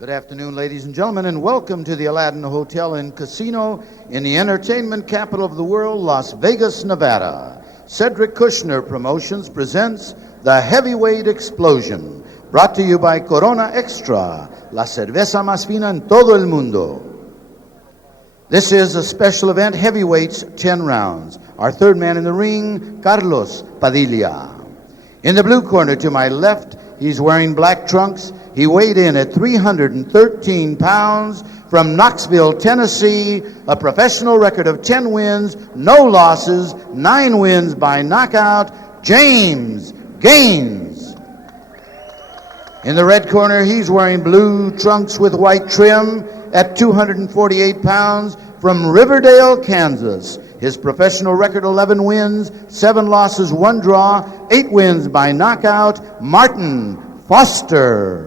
Good afternoon, ladies and gentlemen, and welcome to the Aladdin Hotel and Casino in the entertainment capital of the world, Las Vegas, Nevada. Cedric Kushner Promotions presents The Heavyweight Explosion, brought to you by Corona Extra, la cerveza más fina en todo el mundo. This is a special event, heavyweights, 10 rounds. Our third man in the ring, Carlos Padilla. In the blue corner to my left, he's wearing black trunks. He weighed in at 313 pounds from Knoxville, Tennessee, a professional record of 10 wins, no losses, 9 wins by knockout, James Gaines. In the red corner, he's wearing blue trunks with white trim at 248 pounds from Riverdale, Kansas. His professional record, 11 wins, 7 losses, 1 draw, 8 wins by knockout, Martin Foster.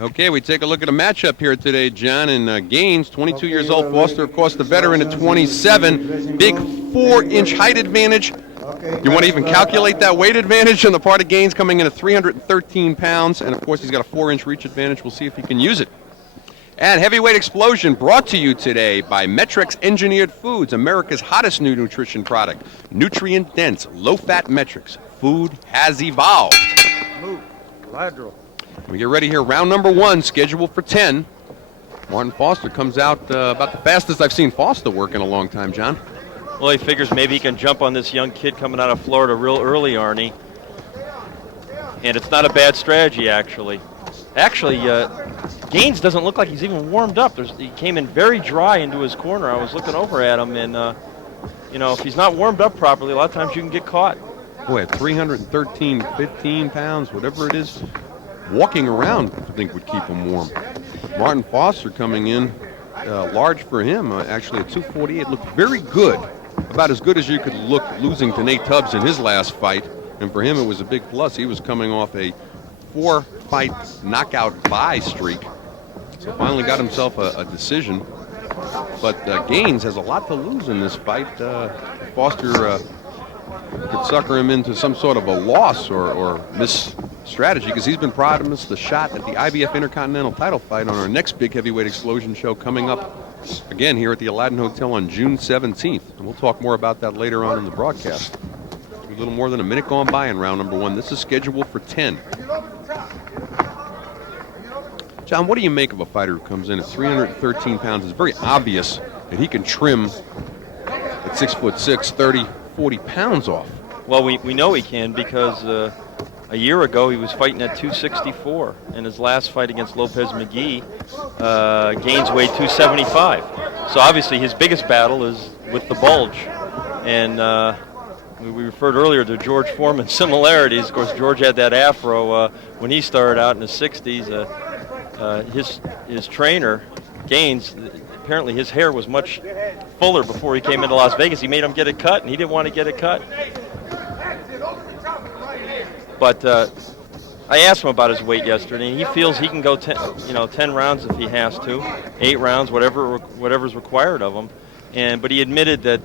Okay, we take a look at a matchup here today, John, and Gaines, 22 years old. Foster, of course, the veteran at 27. Big 4-inch height advantage. You want to even calculate that weight advantage on the part of Gaines, coming in at 313 pounds. And, of course, he's got a 4-inch reach advantage. We'll see if he can use it. And Heavyweight Explosion brought to you today by Metrex Engineered Foods, America's hottest new nutrition product. Nutrient-dense, low-fat Metrex. Food has evolved. Move. Lateral. We get ready here. Round number 1, scheduled for 10. Martin Foster comes out about the fastest I've seen Foster work in a long time, John. Well, he figures maybe he can jump on this young kid coming out of Florida real early, Arnie. And it's not a bad strategy, actually. Gaines doesn't look like he's even warmed up. He came in very dry into his corner. I was looking over at him, and, if he's not warmed up properly, a lot of times you can get caught. Boy, at 313, 15 pounds, whatever it is, walking around, I think, would keep him warm. Martin Foster coming in large for him, actually at 248, looked very good, about as good as you could look losing to Nate Tubbs in his last fight. And for him, it was a big plus. He was coming off a 4-fight knockout bye streak, so finally got himself a decision. But Gaines has a lot to lose in this fight. Foster could sucker him into some sort of a loss or miss strategy, because he's been promised the shot at the IBF Intercontinental title fight on our next big Heavyweight Explosion show coming up again here at the Aladdin Hotel on June 17th. And we'll talk more about that later on in the broadcast. A little more than a minute gone by in round number 1. This is scheduled for 10. John, what do you make of a fighter who comes in at 313 pounds? It's very obvious that he can trim at 6'6", 30, 40 pounds off. Well, we know he can, because a year ago he was fighting at 264. In his last fight against Lopez McGee, Gaines weighed 275. So obviously his biggest battle is with the bulge. And we referred earlier to George Foreman similarities. Of course, George had that afro when he started out in the 60s. His trainer, Gaines, apparently his hair was much fuller before he came into Las Vegas. He made him get it cut, and he didn't want to get it cut. But I asked him about his weight yesterday, and he feels he can go 10 rounds if he has to, 8 rounds, whatever's required of him. But he admitted that,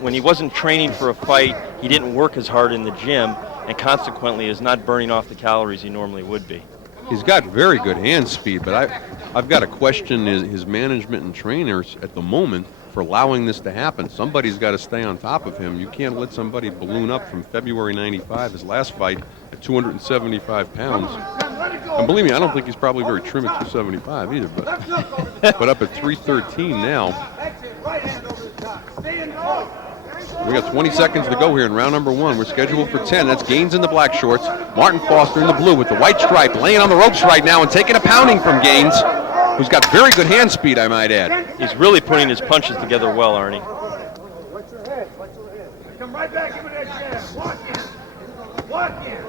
when he wasn't training for a fight, he didn't work as hard in the gym, and consequently is not burning off the calories he normally would be. He's got very good hand speed, but I've got to question his management and trainers at the moment for allowing this to happen. Somebody's got to stay on top of him. You can't let somebody balloon up from February 95, his last fight, at 275 pounds. And believe me, I don't think he's probably very trim at 275 either, but up at 313 now. We got 20 seconds to go here in round number 1. We're scheduled for 10. That's Gaines in the black shorts, Martin Foster in the blue with the white stripe, laying on the ropes right now and taking a pounding from Gaines, who's got very good hand speed, I might add. He's really putting his punches together well, Arnie. Watch your head. Watch your head. Come right back into that jab. Walk in. Walk in.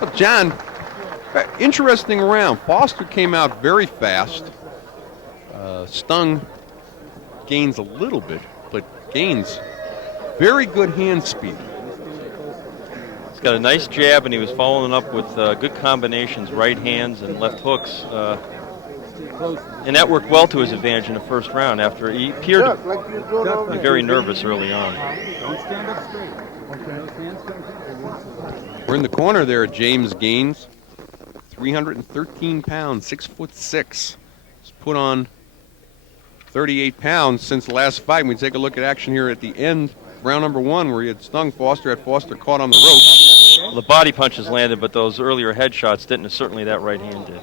Well, John, interesting round. Foster came out very fast, stung Gaines a little bit, but Gaines, very good hand speed. He's got a nice jab, and he was following up with good combinations, right hands and left hooks. And that worked well to his advantage in the first round after he appeared to be very nervous early on. We're in the corner there at James Gaines, 313 pounds, 6'6". He's put on 38 pounds since the last fight. We take a look at action here at the end, round number 1, where he had stung Foster, had Foster caught on the ropes. Well, the body punches landed, but those earlier headshots didn't, and certainly that right hand did.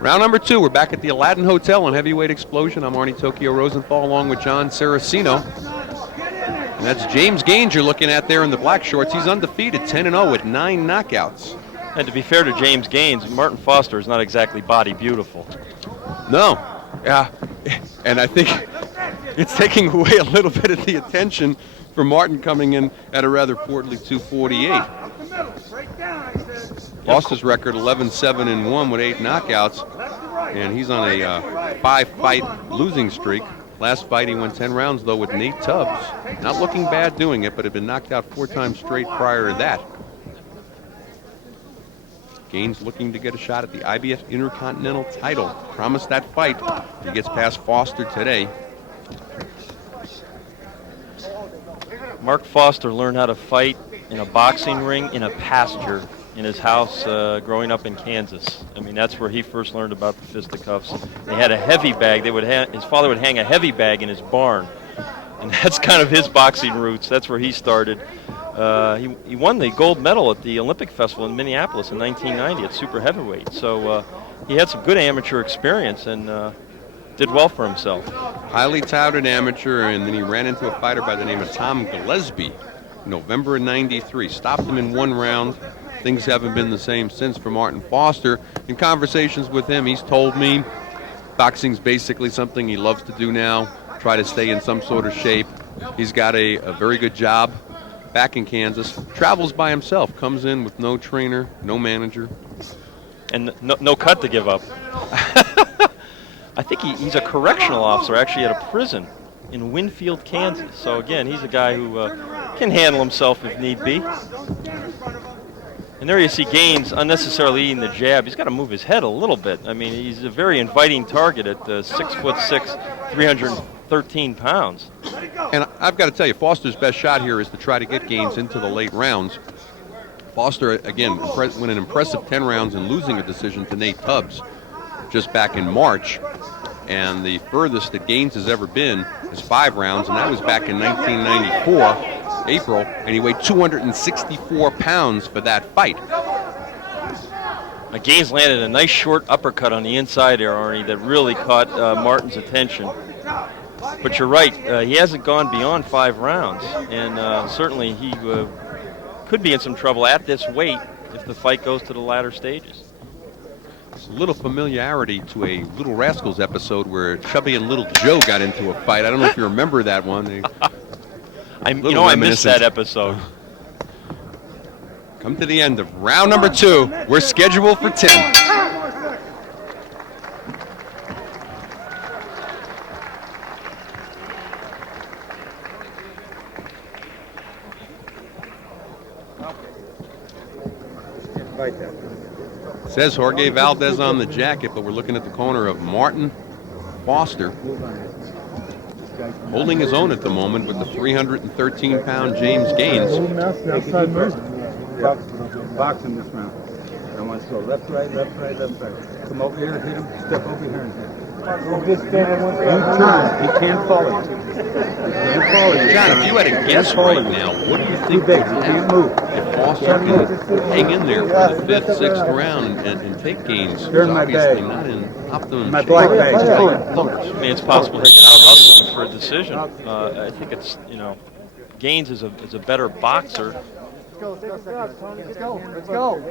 Round number 2, we're back at the Aladdin Hotel on Heavyweight Explosion. I'm Arnie Tokyo Rosenthal along with John Saraceno. And that's James Gaines you're looking at there in the black shorts. He's undefeated, 10-0 with 9 knockouts. And to be fair to James Gaines, Martin Foster is not exactly body beautiful. No. Yeah. And I think it's taking away a little bit of the attention for Martin coming in at a rather portly 248. Foster's record 11-7-1 with 8 knockouts, and he's on a 5-fight losing streak. Last fight he went 10 rounds though with Nate Tubbs. Not looking bad doing it, but had been knocked out 4 times straight prior to that. Gaines looking to get a shot at the IBF Intercontinental title. Promised that fight. He gets past Foster today. Mark Foster learned how to fight in a boxing ring in a pasture in his house growing up in Kansas. I mean, that's where he first learned about the fisticuffs. They had a heavy bag. His father would hang a heavy bag in his barn, and that's kind of his boxing roots. That's where he started. He won the gold medal at the Olympic Festival in Minneapolis in 1990 at super heavyweight. So he had some good amateur experience and did well for himself. Highly touted amateur, and then he ran into a fighter by the name of Tom Gillespie in November of '93. Stopped him in 1 round. Things haven't been the same since for Martin Foster. In conversations with him, he's told me boxing's basically something he loves to do now, try to stay in some sort of shape. He's got a very good job back in Kansas, travels by himself, comes in with no trainer, no manager. And no cut to give up. I think he's a correctional officer actually at a prison in Winfield, Kansas. So again, he's a guy who can handle himself if need be. And there you see Gaines unnecessarily eating the jab. He's got to move his head a little bit. I mean, he's a very inviting target at 6'6", 313 pounds. And I've got to tell you, Foster's best shot here is to try to get Gaines into the late rounds. Foster, again, won an impressive 10 rounds and losing a decision to Nate Tubbs just back in March. And the furthest that Gaines has ever been is 5 rounds, and that was back in 1994. April, and he weighed 264 pounds for that fight. Gaines landed a nice short uppercut on the inside there, Arnie, that really caught Martin's attention. But you're right, he hasn't gone beyond 5 rounds, and certainly he could be in some trouble at this weight if the fight goes to the latter stages. There's a little familiarity to a Little Rascals episode where Chubby and Little Joe got into a fight. I don't know if you remember that one. I missed that episode. Come to the end of round number 2. We're scheduled for 10. Says Jorge Valdez on the jacket, but we're looking at the corner of Martin Foster, holding his own at the moment with the 313-pound James Gaines. Boxing this round. I want to go left, right, left, right, left, right. Come over here, hit him, step over here and hit him. You turn, he can't follow you. John, if you had a guess right now, what do you think would happen if Foster can hang in there for the 5th, 6th round and take Gaines? Here's my Obviously bag. not in optimum My shape. black bag. I mean, it's possible he can out-hustle him for a decision. I think it's, Gaines is a better boxer. Let's go.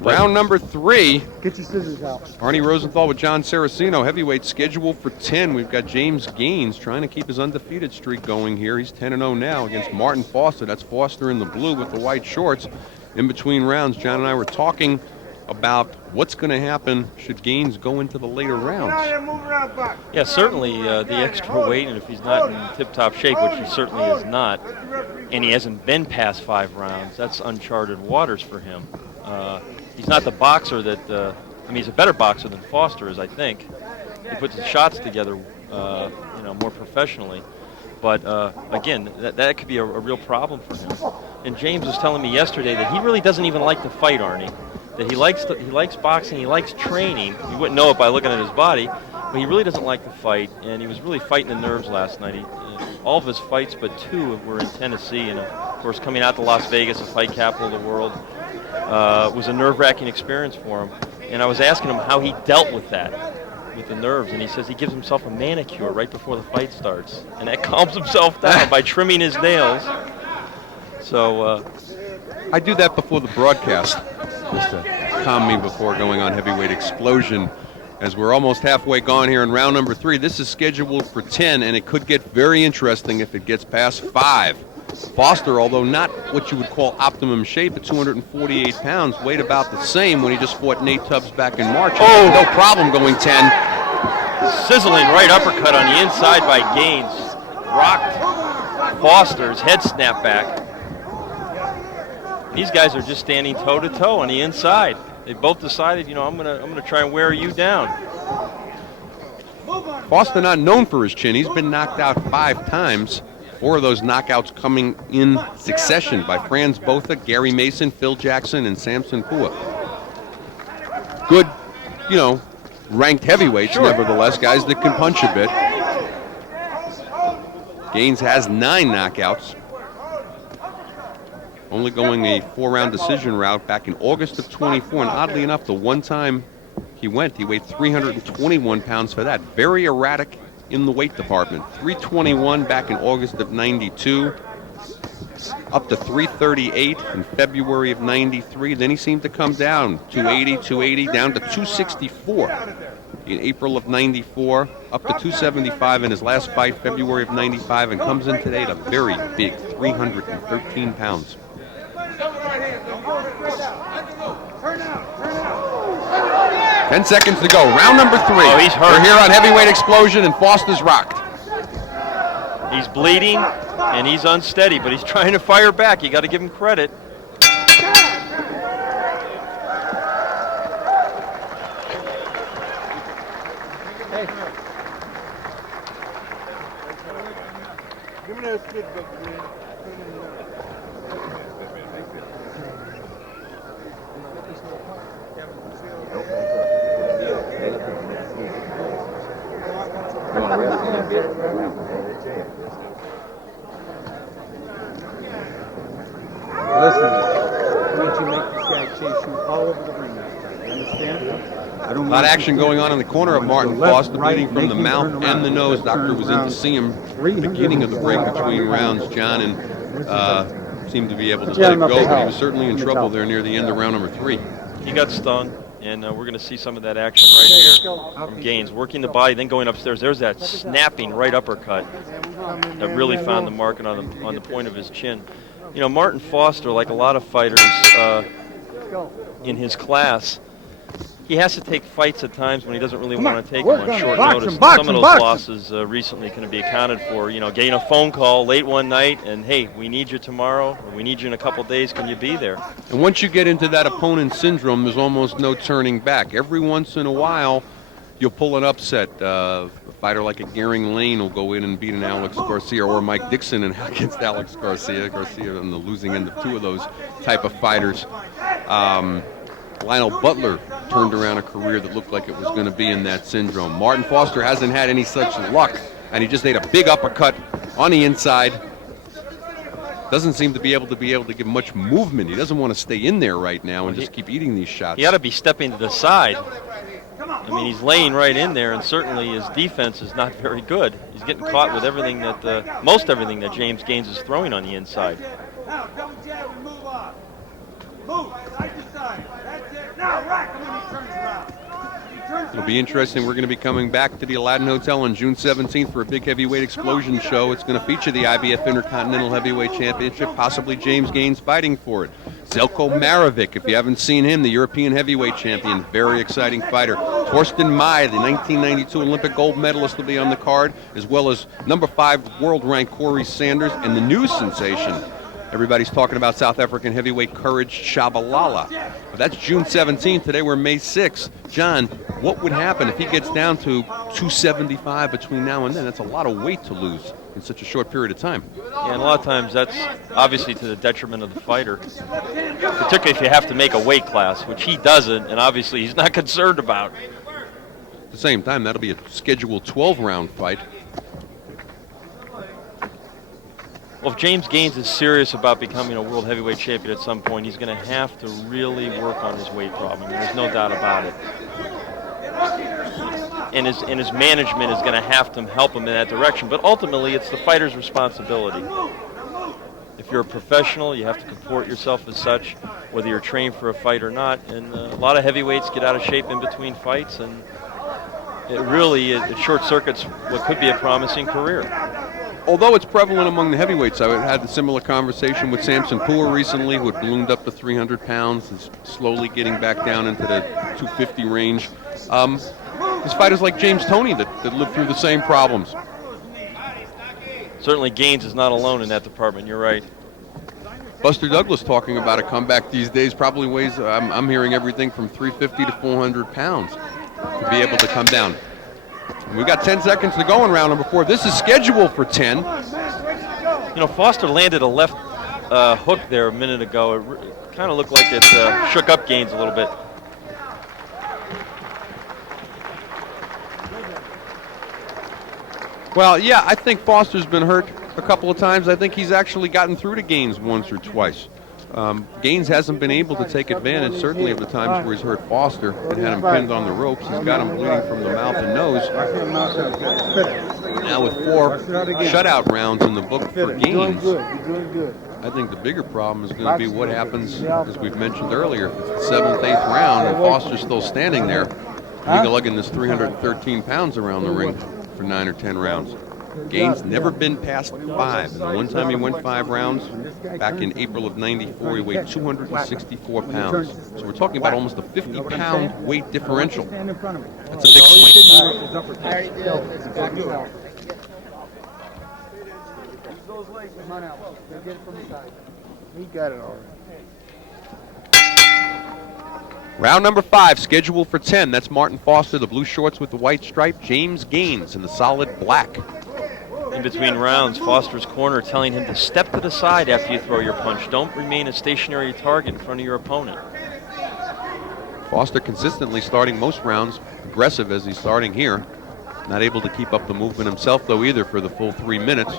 Round number 3. Get your scissors out. Arnie Rosenthal with John Saraceno. Heavyweight scheduled for 10. We've got James Gaines trying to keep his undefeated streak going here. He's 10-0 now against Martin Foster. That's Foster in the blue with the white shorts. In between rounds, John and I were talking about what's going to happen should Gaines go into the later rounds. Yeah, certainly the extra weight, and if he's not in tip-top shape, which he certainly is not, and he hasn't been past 5 rounds, that's uncharted waters for him. He's not the boxer that, he's a better boxer than Foster is, I think. He puts his shots together, more professionally. But again, that could be a real problem for him. And James was telling me yesterday that he really doesn't even like to fight, Arnie. That he likes boxing, he likes training. You wouldn't know it by looking at his body, but he really doesn't like to fight. And he was really fighting the nerves last night. All of his fights, but 2 were in Tennessee, and of course, coming out to Las Vegas, the fight capital of the world, was a nerve-wracking experience for him. And I was asking him how he dealt with that, with the nerves, and he says he gives himself a manicure right before the fight starts, and that calms himself down by trimming his nails. So I do that before the broadcast, just to calm me before going on Heavyweight Explosion. As we're almost halfway gone here in round number 3, this is scheduled for 10, and it could get very interesting if it gets past 5. Foster, although not what you would call optimum shape at 248 pounds, weighed about the same when he just fought Nate Tubbs back in March. Oh, no problem going 10. Sizzling right uppercut on the inside by Gaines. Rocked Foster's head snapped back. These guys are just standing toe-to-toe on the inside. They both decided, I'm gonna try and wear you down. Foster not known for his chin. He's been knocked out 5 times. 4 of those knockouts coming in succession by Franz Botha, Gary Mason, Phil Jackson, and Samson Pua. Good, ranked heavyweights, nevertheless, guys that can punch a bit. Gaines has 9 knockouts. Only going a 4-round decision route back in August of 24, and oddly enough, the one time he weighed 321 pounds for that. Very erratic in the weight department. 321 back in August of 92, up to 338 in February of 93. Then he seemed to come down, 280, down to 264 in April of 94, up to 275 in his last fight, February of 95, and comes in today at a very big 313 pounds. 10 seconds to go. Round number 3. Oh, he's hurt. We're here on Heavyweight Explosion, and Foster's rocked. He's bleeding, and he's unsteady, but he's trying to fire back. You got to give him credit. Give me that stick back, man. Listen, why don't you make this guy chase you all over the ring next time? You understand? I don't A lot of action going on in the corner of Martin Foster, bleeding from the mouth and the nose. Doctor was in to see him at the beginning of the break between rounds, John, and seemed to be able to let it go, but he was certainly in trouble there near the end of round number 3. He got stung, and we're going to see some of that action right here from Gaines. Working the body, then going upstairs. There's that snapping right uppercut that really found the mark on the point of his chin. Martin Foster, like a lot of fighters in his class, he has to take fights at times when he doesn't really want to take them on short notice. Some of those losses recently can be accounted for. Getting a phone call late one night and, hey, we need you tomorrow, or we need you in a couple days, can you be there? And once you get into that opponent syndrome, there's almost no turning back. Every once in a while, you'll pull an upset. A fighter like a Gehring Lane will go in and beat an Alex Garcia, or Mike Dixon against Alex Garcia. Garcia on the losing end of 2 of those type of fighters. Lionel Butler turned around a career that looked like it was going to be in that syndrome. Martin Foster hasn't had any such luck, and he just ate a big uppercut on the inside. Doesn't seem to be able to give much movement. He doesn't want to stay in there right now and just keep eating these shots. He ought to be stepping to the side. He's laying right in there, and certainly his defense is not very good. He's getting caught with everything most everything that James Gaines is throwing on the inside. Now, double jab and move on. Move, side to side. That's it. Now, right. Come on, he turns around. He It'll be interesting. We're going to be coming back to the Aladdin Hotel on June 17th for a big heavyweight explosion show. It's going to feature the IBF Intercontinental Heavyweight Championship, possibly James Gaines fighting for it. Zelko Marovic, if you haven't seen him, the European heavyweight champion, very exciting fighter. Torsten Mai, the 1992 Olympic gold medalist, will be on the card, as well as number 5 world-ranked Corey Sanders and the new sensation. Everybody's talking about South African heavyweight Courage Shabalala. But that's June 17th. Today we're May 6th. John, what would happen if he gets down to 275 between now and then? That's a lot of weight to lose in such a short period of time. Yeah, and a lot of times that's obviously to the detriment of the fighter, particularly if you have to make a weight class, which he doesn't, and obviously he's not concerned about. At the same time, that'll be a scheduled 12-round fight. Well, if James Gaines is serious about becoming a world heavyweight champion at some point, he's going to have to really work on his weight problem. There's no doubt about it. And his management is going to have to help him in that direction. But ultimately, it's the fighter's responsibility. If you're a professional, you have to comport yourself as such, whether you're trained for a fight or not. And a lot of heavyweights get out of shape in between fights, and it short circuits what could be a promising career. Although it's prevalent among the heavyweights, I had a similar conversation with Samson Poor recently, who had ballooned up to 300 pounds, is slowly getting back down into the 250 range. There's fighters like James Toney that live through the same problems. Certainly Gaines is not alone in that department, you're right. Buster Douglas talking about a comeback these days probably weighs, I'm hearing everything from 350 to 400 pounds to be able to come down. And we've got 10 seconds to go in round number 4. This is scheduled for 10. You know, Foster landed a left hook there a minute ago. It kind of looked like it shook up Gaines a little bit. Well, yeah, I think Foster's been hurt a couple of times. I think he's actually gotten through to Gaines once or twice. Gaines hasn't been able to take advantage, certainly, of the times where he's hurt Foster and had him pinned on the ropes. He's got him bleeding from the mouth and nose. Now with 4 shutout rounds in the book for Gaines, I think the bigger problem is going to be what happens, as we've mentioned earlier, if it's the 7th, 8th round and Foster's still standing there. Miguel Luggin is 313 pounds around the ring for 9 or 10 rounds. Gaines never been past 5. And the one time he went 5 rounds, back in April of '94, he weighed 264 pounds. So we're talking about almost a 50-pound weight differential. That's a big swing. He got it already. Round number 5, scheduled for 10. That's Martin Foster, the blue shorts with the white stripe. James Gaines in the solid black. In between rounds, Foster's corner telling him to step to the side after you throw your punch. Don't remain a stationary target in front of your opponent. Foster consistently starting most rounds, aggressive as he's starting here. Not able to keep up the movement himself, though, either for the full 3 minutes.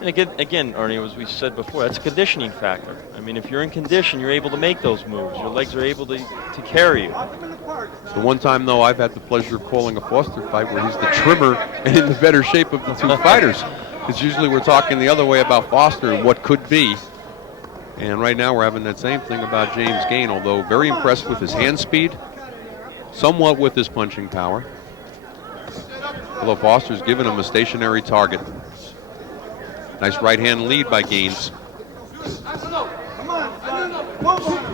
And again, Arnie, as we said before, that's a conditioning factor. I mean, if you're in condition, you're able to make those moves. Your legs are able to carry you. The one time, though, I've had the pleasure of calling a Foster fight where he's the trimmer and in the better shape of the 2 fighters. Because usually we're talking the other way about Foster and what could be. And right now we're having that same thing about James Gaines, although very impressed with his hand speed, somewhat with his punching power. Although Foster's given him a stationary target. Nice right-hand lead by Gaines.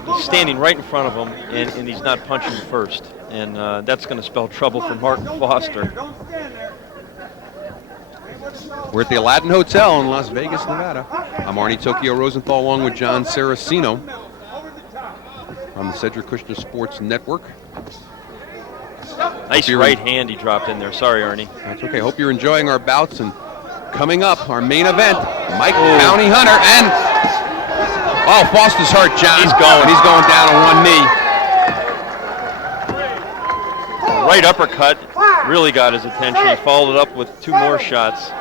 He's standing right in front of him, and he's not punching first. And that's going to spell trouble for Martin Foster. We're at the Aladdin Hotel in Las Vegas, Nevada. I'm Arnie Tokyo Rosenthal along with John Saraceno on the Cedric Kushner Sports Network. Nice right hand he dropped in there. Sorry, Arnie. That's okay. Hope you're enjoying our bouts. And coming up, our main event, Mike County Hunter. And, Foster's hurt, John. He's going. He's going down on one knee. Right uppercut really got his attention. He followed it up with 2 more shots.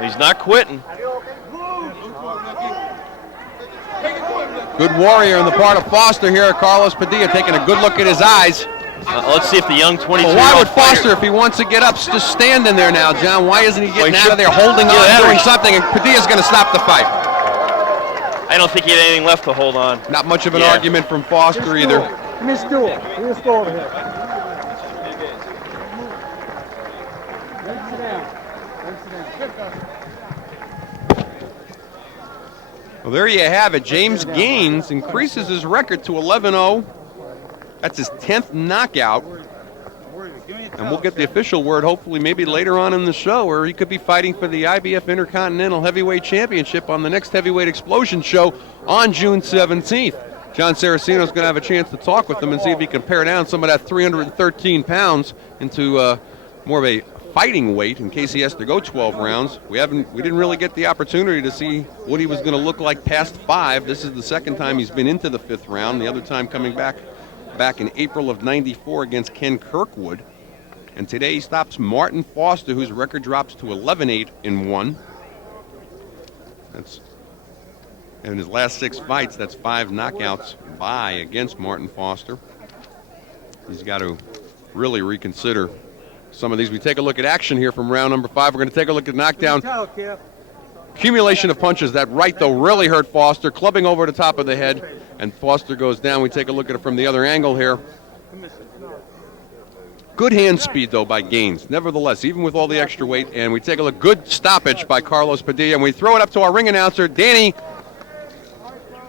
He's not quitting. Good warrior on the part of Foster here. Carlos Padilla taking a good look at his eyes. Let's see if the young 22-year-old Why would Foster, if he wants to get up, just standing there now, John? Why isn't he getting out of there, holding on, doing something? And Padilla's going to stop the fight. I don't think he had anything left to hold on. Not much of an argument from Foster either. Give me a stool. Give me a stool over here. Sit down. Sit down. Well, there you have it. James Gaines increases his record to 11-0. That's his 10th knockout. And we'll get the official word hopefully maybe later on in the show, or he could be fighting for the IBF Intercontinental Heavyweight Championship on the next Heavyweight Explosion show on June 17th. John Saraceno's going to have a chance to talk with him and see if he can pare down some of that 313 pounds into more of a fighting weight in case he has to go 12 rounds. We didn't really get the opportunity to see what he was going to look like past 5. This is the second time he's been into the 5th round, the other time coming back in April of '94 against Ken Kirkwood. And today he stops Martin Foster, whose record drops to 11-8-1. That's in his last 6 fights, that's 5 knockouts by against Martin Foster. He's got to really reconsider some of these. We take a look at action here from round number 5. We're going to take a look at knockdown. Accumulation of punches. That right, though, really hurt Foster, clubbing over the top of the head, and Foster goes down. We take a look at it from the other angle here. Good hand speed, though, by Gaines, nevertheless, even with all the extra weight. And we take a look, good stoppage by Carlos Padilla. And we throw it up to our ring announcer, Danny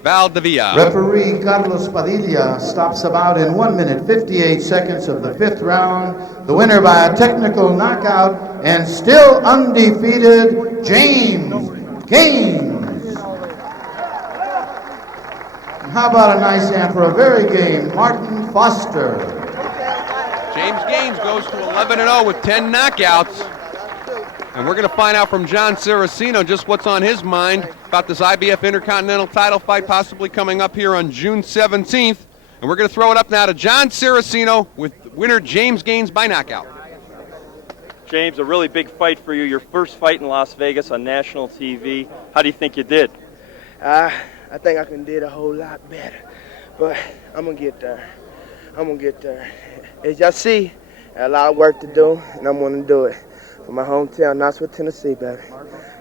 Valdivia. Referee Carlos Padilla stops about in 1 minute 58 seconds of the 5th round. The winner by a technical knockout and still undefeated, James Gaines. And how about a nice hand for a very game, Martin Foster. James Gaines goes to 11-0 with 10 knockouts. And we're going to find out from John Saraceno just what's on his mind about this IBF Intercontinental title fight possibly coming up here on June 17th. And we're going to throw it up now to John Saraceno with winner James Gaines by knockout. James, a really big fight for you. Your first fight in Las Vegas on national TV. How do you think you did? I think I can do a whole lot better, but I'm gonna get there. As y'all see, I got a lot of work to do, and I'm gonna do it for my hometown, Knoxville, Tennessee, baby.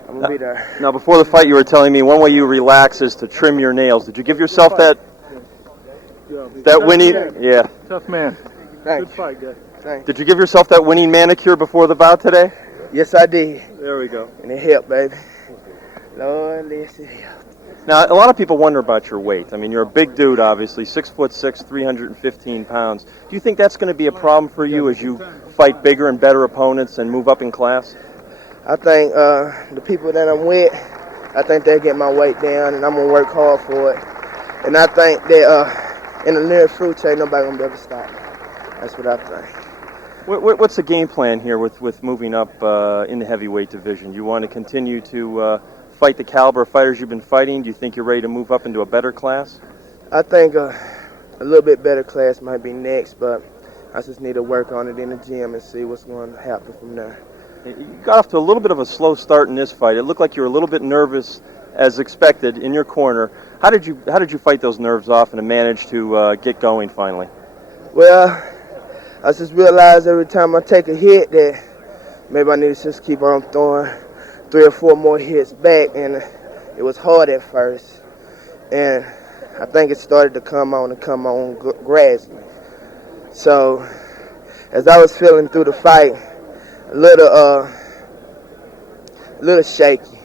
I'm gonna be there. Now, before the fight, you were telling me one way you relax is to trim your nails. Did you give yourself that winning? Yeah. Tough man. Thanks. Good fight, guy. Thanks. Did you give yourself that winning manicure before the bout today? Yes, I did. There we go. And it helped, baby. Lord, listen, it helped. Now, a lot of people wonder about your weight. I mean, you're a big dude, obviously, 6'6", 315 pounds. Do you think that's going to be a problem for you as you fight bigger and better opponents and move up in class? I think the people that I'm with, I think they'll get my weight down, and I'm going to work hard for it. And I think that in the near future, ain't nobody going to be able to stop me. That's what I think. What's the game plan here with moving up in the heavyweight division? You want to continue to fight the caliber of fighters you've been fighting? Do you think you're ready to move up into a better class? I think a little bit better class might be next, but I just need to work on it in the gym and see what's going to happen from there. You got off to a little bit of a slow start in this fight. It looked like you were a little bit nervous, as expected, in your corner. How did you fight those nerves off and manage to get going finally? Well, I just realized every time I take a hit that maybe I need to just keep on throwing 3 or 4 more hits back, and it was hard at first. And I think it started to come on gradually. So as I was feeling through the fight, a little shaky,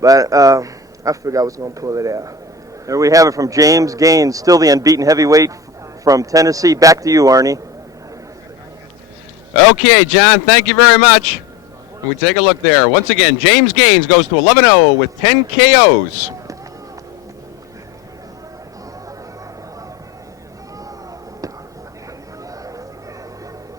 but I figured I was going to pull it out. There we have it from James Gaines, still the unbeaten heavyweight from Tennessee. Back to you, Arnie. Okay, John, thank you very much. And we take a look there. Once again, James Gaines goes to 11-0 with 10 KOs.